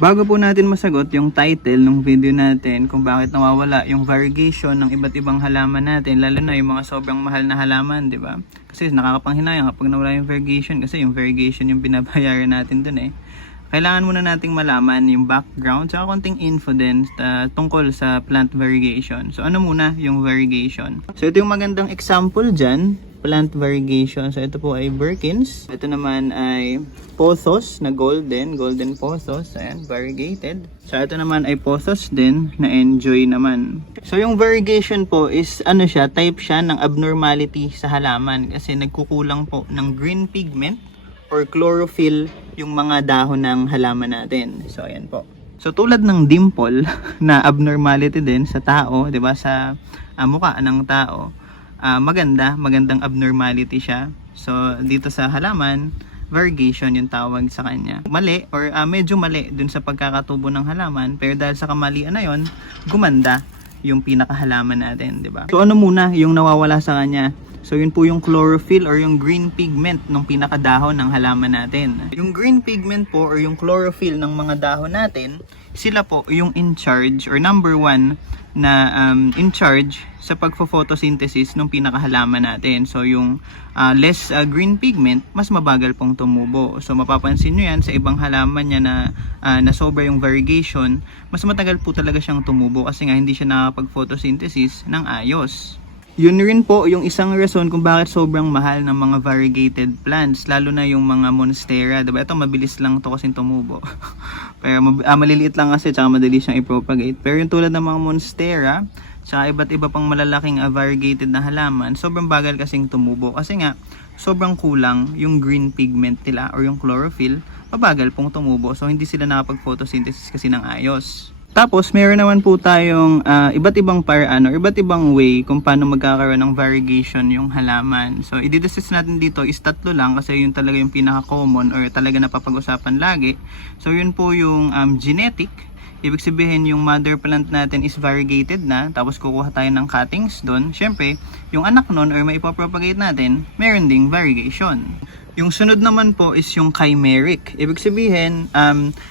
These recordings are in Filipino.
Bago po natin masagot yung title ng video natin kung bakit nawawala yung variegation ng iba't ibang halaman natin, lalo na yung mga sobrang mahal na halaman, di ba? Kasi nakakapanghinayang kapag nawala yung variegation, kasi yung variegation yung binabayaran natin dun eh. Kailangan muna nating malaman yung background at konting info din tungkol sa plant variegation. So ano muna yung variegation? So ito yung magandang example dyan, plant variegation. So ito po ay Birkins. Ito naman ay Pothos na golden Pothos. Ayan, variegated. So ito naman ay Pothos din na Enjoy naman. So yung variegation po is ano siya, type siya ng abnormality sa halaman kasi nagkukulang po ng green pigment or chlorophyll yung mga dahon ng halaman natin. So ayan po. So tulad ng dimple na abnormality din sa tao, 'di ba, sa mukha ng tao. Magandang abnormality siya. So dito sa halaman, variegation yung tawag sa kanya. Mali or medyo mali dun sa pagkakatubo ng halaman, pero dahil sa kamalian na yon, gumanda yung pinakahalaman natin, 'di ba? So ano muna yung nawawala sa kanya? So yun po yung chlorophyll or yung green pigment ng pinakadahon ng halaman natin. Yung green pigment po or yung chlorophyll ng mga dahon natin, sila po yung in charge or number one na in charge sa pagfo-photosynthesis ng pinakahalaman natin. So yung less green pigment, mas mabagal pong tumubo. So mapapansin nyo yan sa ibang halaman niya na sobra yung variegation, mas matagal po talaga siyang tumubo kasi nga hindi siya nakapag-photosynthesis ng ayos. Yun rin po yung isang rason kung bakit sobrang mahal ng mga variegated plants, lalo na yung mga monstera, diba? Ito mabilis lang to kasi tumubo. Pero maliliit lang kasi tsaka madali siyang i-propagate. Pero yung tulad ng mga monstera, tsaka iba't iba pang malalaking variegated na halaman, sobrang bagal kasing tumubo kasi nga sobrang kulang yung green pigment nila or yung chlorophyll, mabagal pong tumubo. So hindi sila nakapag-photosynthesis kasi ng ayos. Tapos, meron naman po tayong iba't ibang paraan or iba't ibang way kung paano magkakaroon ng variegation yung halaman. So, i-discuss natin dito is tatlo lang kasi yun talaga yung pinaka-common or talaga napapag-usapan lagi. So, yun po yung genetic. Ibig sabihin, yung mother plant natin is variegated na, tapos kukuha tayo ng cuttings doon. Siyempre, yung anak nun or maipopropagate natin, meron ding variegation. Yung sunod naman po is yung chimeric. Ibig sabihin,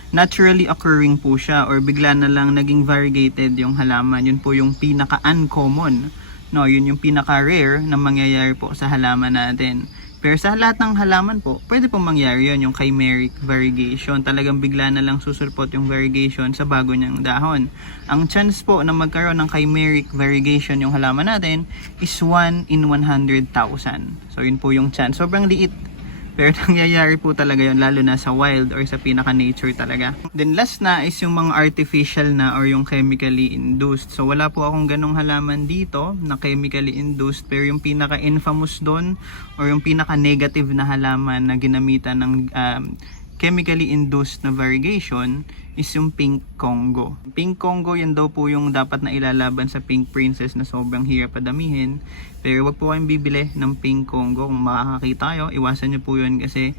naturally occurring po siya or bigla na lang naging variegated yung halaman. Yun po yung pinaka-uncommon. No, yun yung pinaka-rare na mangyayari po sa halaman natin. Pero sa lahat ng halaman po, pwede pong mangyari yun, yung chimeric variegation. Talagang bigla na lang susulpot yung variegation sa bago niyang dahon. Ang chance po na magkaroon ng chimeric variegation yung halaman natin is 1 in 100,000. So yun po yung chance. Sobrang liit. Pero nangyayari po talaga yun, lalo na sa wild or sa pinaka-nature talaga. Then last na is yung mga artificial na or yung chemically induced. So wala po akong ganong halaman dito na chemically induced. Pero yung pinaka-infamous doon or yung pinaka-negative na halaman na ginamitan ng chemically induced na variegation is yung pink Congo. Pink Congo, yan daw po yung dapat na ilalaban sa pink princess na sobrang hirap padamihin. Pero wag po kayong bibili ng pink Congo. Kung makakakita kayo, iwasan nyo po yun kasi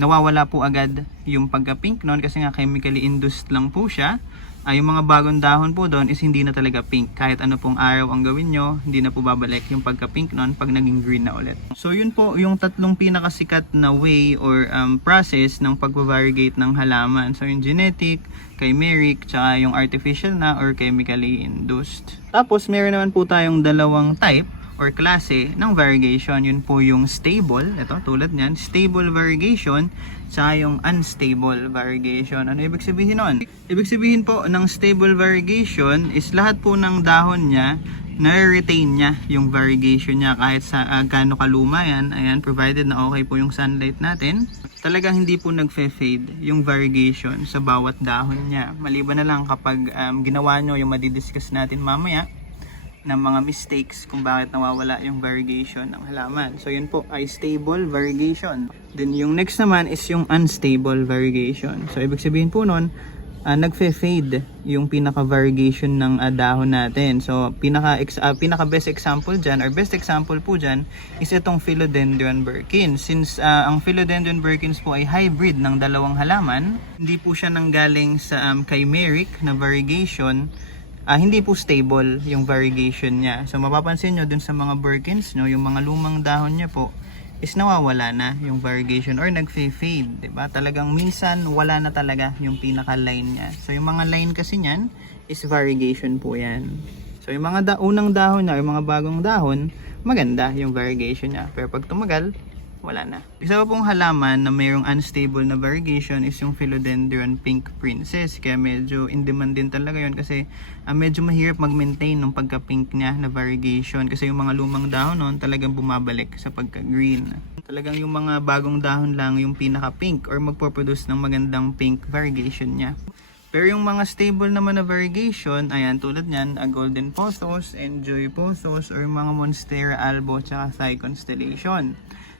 nawawala po agad yung pagka-pink nun kasi nga chemically induced lang po siya. Yung mga bagong dahon po doon is hindi na talaga pink. Kahit ano pong araw ang gawin nyo, hindi na po babalik yung pagka-pink nun pag naging green na ulit. So yun po yung tatlong pinakasikat na way or process ng pag-variegate ng halaman. So yung genetic, chimeric, tsaka yung artificial na or chemically induced. Tapos meron naman po tayong dalawang type or klase ng variegation. Yun po yung stable, ito tulad nyan, stable variegation, tsaka yung unstable variegation. Ano ibig sabihin nun? Ibig sabihin po ng stable variegation is lahat po ng dahon niya na-retain niya yung variegation niya kahit sa gaano kaluma yan. Ayan, provided na okay po yung sunlight natin. Talagang hindi po nagfe-fade yung variegation sa bawat dahon niya. Maliban na lang kapag ginawa nyo yung madidiscuss natin mamaya ng mga mistakes kung bakit nawawala yung variegation ng halaman. So yun po ay stable variegation. Then yung next naman is yung unstable variegation. So ibig sabihin po nun, nagfe-fade yung pinaka-variegation ng dahon natin. So pinaka best example dyan or best example po dyan is itong Philodendron Birkins. Since ang Philodendron Birkins po ay hybrid ng dalawang halaman, hindi po siya nanggaling sa chimeric na variegation, hindi po stable yung variegation niya. So mapapansin nyo dun sa mga Birkins nyo, yung mga lumang dahon niya po is nawawala na yung variegation or nagfe-fade, 'di ba? Talagang minsan wala na talaga yung pinaka-line niya. So yung mga line kasi niyan is variegation po 'yan. So yung mga unang dahon niya, yung mga bagong dahon, maganda yung variegation niya. Pero pag tumagal, wala na. Isa pa pong halaman na mayroong unstable na variegation is yung Philodendron Pink Princess. Kaya medyo in demand din talaga yun kasi medyo mahirap mag-maintain ng pagka-pink niya na variegation. Kasi yung mga lumang dahon nun talagang bumabalik sa pagka-green. Talagang yung mga bagong dahon lang yung pinaka-pink or magpo-produce ng magandang pink variegation niya. Pero yung mga stable naman na variegation, ayan tulad niyan, Golden Pothos, Enjoy Pothos, or mga Monstera Albo, tsaka Thigh Constellation.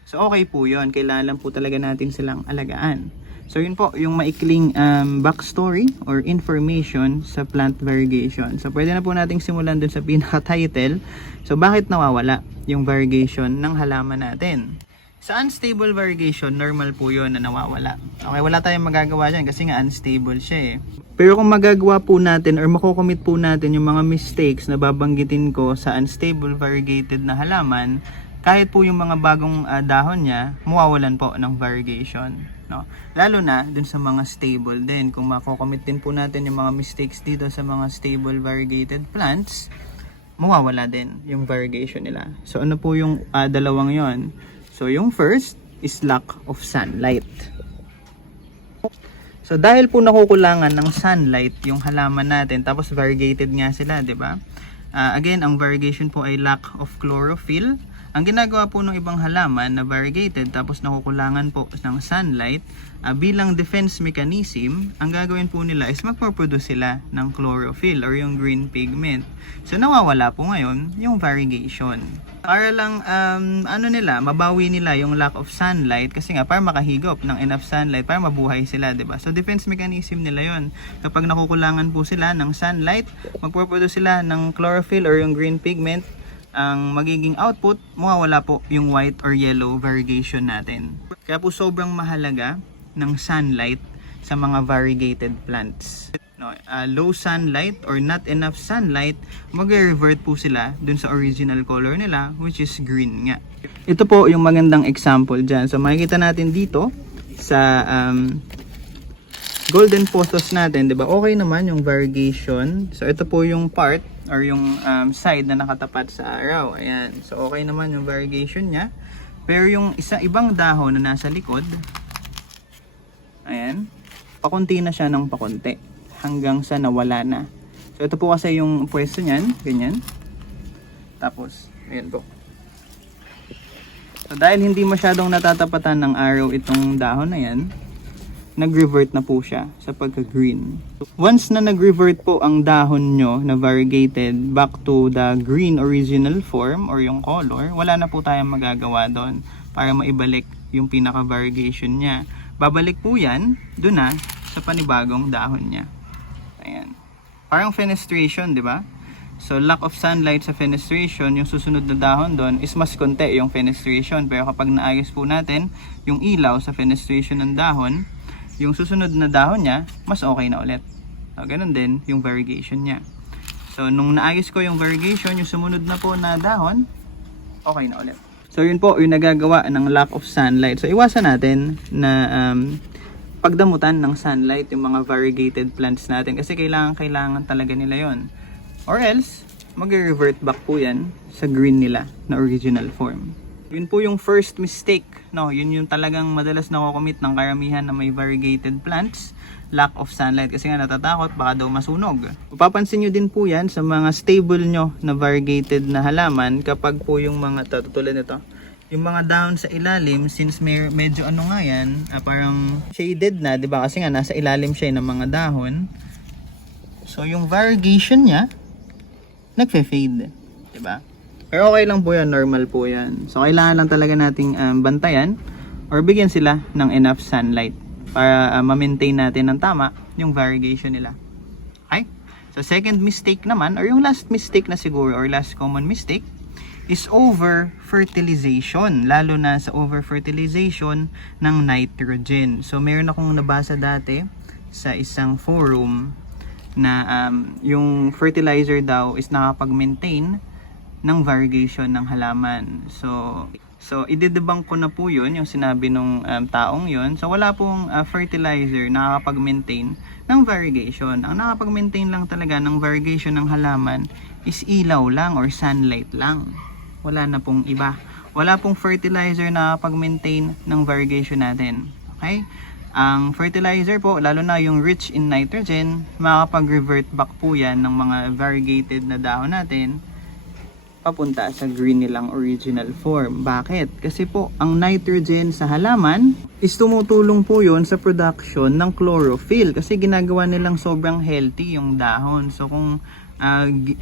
So okay po yun, kailangan lang po talaga natin silang alagaan. So yun po, yung maikling backstory or information sa plant variegation. So pwede na po nating simulan dun sa pinaka-title. So bakit nawawala yung variegation ng halaman natin? Sa unstable variegation, normal po yun na nawawala. Okay, wala tayong magagawa dyan kasi nga unstable siya eh. Pero kung magagawa po natin or makocommit po natin yung mga mistakes na babanggitin ko sa unstable variegated na halaman, kahit po yung mga bagong dahon niya, mawawalan po ng variegation. No? Lalo na dun sa mga stable din. Kung makocommit din po natin yung mga mistakes dito sa mga stable variegated plants, mawawala din yung variegation nila. So ano po yung dalawang yon? So yung first is lack of sunlight. So dahil po nakukulangan ng sunlight yung halaman natin, tapos variegated nga sila, di ba? Again, ang variegation po ay lack of chlorophyll. Ang ginagawa po ng ibang halaman na variegated tapos nakukulangan po ng sunlight, bilang defense mechanism, ang gagawin po nila is magpo-produce sila ng chlorophyll or yung green pigment. So nawawala po ngayon yung variegation. Para lang mabawi nila yung lack of sunlight kasi nga para makahigop ng enough sunlight para mabuhay sila, 'di ba? So defense mechanism nila 'yon. Kapag nakukulangan po sila ng sunlight, magpo-produce sila ng chlorophyll or yung green pigment. Ang magiging output, mawawala po yung white or yellow variegation natin. Kaya po sobrang mahalaga ng sunlight sa mga variegated plants. No, low sunlight or not enough sunlight, mag-revert po sila dun sa original color nila, which is green nga. Ito po yung magandang example dyan. So makikita natin dito sa Golden Pothos natin, 'di ba? Okay naman yung variegation. So ito po yung part or yung side na nakatapat sa araw. Ayan. So okay naman yung variegation niya. Pero yung ibang dahon na nasa likod, ayan, pakunti na siya ng pakunti hanggang sa nawala na. So ito po kasi yung pwesto niyan, ganyan. Tapos, ayan po. So dahil hindi masyadong natatapatan ng araw itong dahon na yan, nag-revert na po siya sa pagka-green. Once na nag-revert po ang dahon nyo na variegated back to the green original form or yung color, wala na po tayong magagawa doon para maibalik yung pinaka-variegation niya. Babalik po yan doon na sa panibagong dahon niya. Ayan. Parang fenestration, di ba? So lack of sunlight sa fenestration, yung susunod na dahon doon is mas konti yung fenestration. Pero kapag naayos po natin yung ilaw sa fenestration ng dahon, yung susunod na dahon niya, mas okay na ulit. So, ganun din yung variegation niya. So, nung naayos ko yung variegation, yung sumunod na po na dahon, okay na ulit. So, yun po yung nagagawa ng lack of sunlight. So, iwasan natin na pagdamutan ng sunlight yung mga variegated plants natin kasi kailangan talaga nila yon. Or else, mag-revert back po yan sa green nila na original form. Yun po yung first mistake, no? Yun yung talagang madalas nakocommit ng karamihan na may variegated plants, lack of sunlight kasi nga natatakot baka daw masunog. Papansin nyo din po yan sa mga stable nyo na variegated na halaman kapag po yung mga tulad nito, yung mga dahon sa ilalim, since medyo ano nga yan, parang shaded na, di ba? Kasi nga nasa ilalim siya ng mga dahon. So yung variegation niya nagfe-fade, di ba? Pero okay lang po yan, normal po yan. So kailangan lang talaga nating bantayan or bigyan sila ng enough sunlight para ma-maintain natin ng tama yung variegation nila. Okay? So second mistake naman, or yung last mistake na siguro, or last common mistake, is over-fertilization. Lalo na sa over-fertilization ng nitrogen. So meron akong nabasa dati sa isang forum na yung fertilizer daw is nakapag-maintain ng variegation ng halaman. So So, idedebunk ko na po yun, yung sinabi nung taong yun. So, wala pong fertilizer na nakakapag-maintain ng variegation. Ang nakakapag-maintain lang talaga ng variegation ng halaman is ilaw lang or sunlight lang. Wala na pong iba. Wala pong fertilizer na nakakapag-maintain ng variegation natin. Okay? Ang fertilizer po, lalo na yung rich in nitrogen, makakapag-revert back po yan ng mga variegated na dahon natin papunta sa green nilang original form. Bakit? Kasi po, ang nitrogen sa halaman is tumutulong po yun sa production ng chlorophyll kasi ginagawa nilang sobrang healthy yung dahon. So kung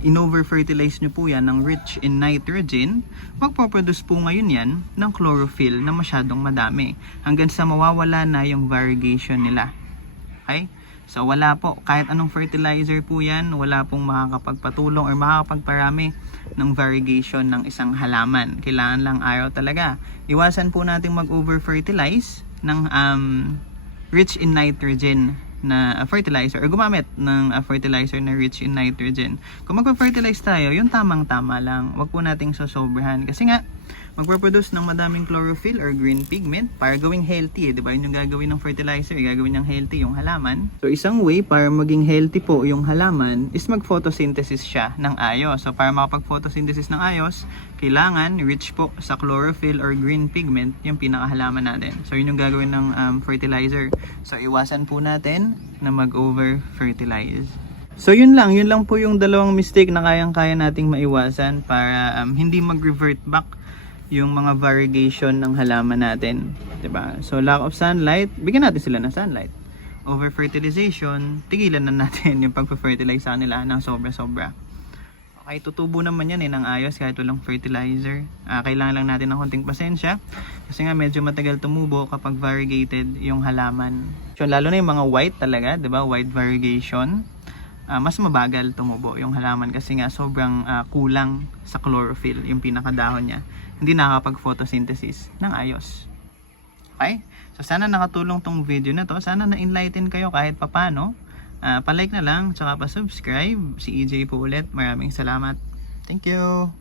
in-over-fertilize nyo po yan ng rich in nitrogen, magpo-produce po ngayon yan ng chlorophyll na masyadong madami hanggang sa mawawala na yung variegation nila. Okay? So wala po, kahit anong fertilizer po yan, wala pong makakapagpatulong or makakapagparami ng variegation ng isang halaman. Kailangan lang araw talaga. Iwasan po natin mag-over-fertilize ng rich in nitrogen na fertilizer or gumamit ng fertilizer na rich in nitrogen. Kung mag-fertilize tayo, yung tamang-tama lang. Huwag po nating sosobrahan. Kasi nga, magproduce ng madaming chlorophyll or green pigment para gawing healthy. Diba? Yun yung gagawin ng fertilizer. Gagawin niyang healthy yung halaman. So, isang way para maging healthy po yung halaman is mag-photosynthesis siya ng ayos. So, para makapag-photosynthesis ng ayos, kailangan rich po sa chlorophyll or green pigment yung pinakahalaman natin. So, yun yung gagawin ng fertilizer. So, iwasan po natin na mag-over-fertilize. So, yun lang po yung dalawang mistake na kayang-kaya nating maiwasan para hindi mag-revert back yung mga variegation ng halaman natin, 'di ba? So lack of sunlight, bigyan natin sila ng sunlight. Over fertilization, tigilan na natin yung pagfe-fertilize sa kanila ng sobra-sobra. Okay, tutubo naman yan ng ayos kahit walang fertilizer. Kailangan lang natin ng konting pasensya kasi nga medyo matagal tumubo kapag variegated yung halaman. So lalo na yung mga white talaga, 'di ba? White variegation. Mas mabagal tumubo yung halaman kasi nga sobrang kulang sa chlorophyll yung pinakadahon niya. Hindi nakakapag-photosynthesis ng ayos. Okay? So sana nakatulong tong video na to. Sana na-enlighten kayo kahit papano. Pa-like na lang, tsaka pa-subscribe. Si EJ po ulit. Maraming salamat. Thank you!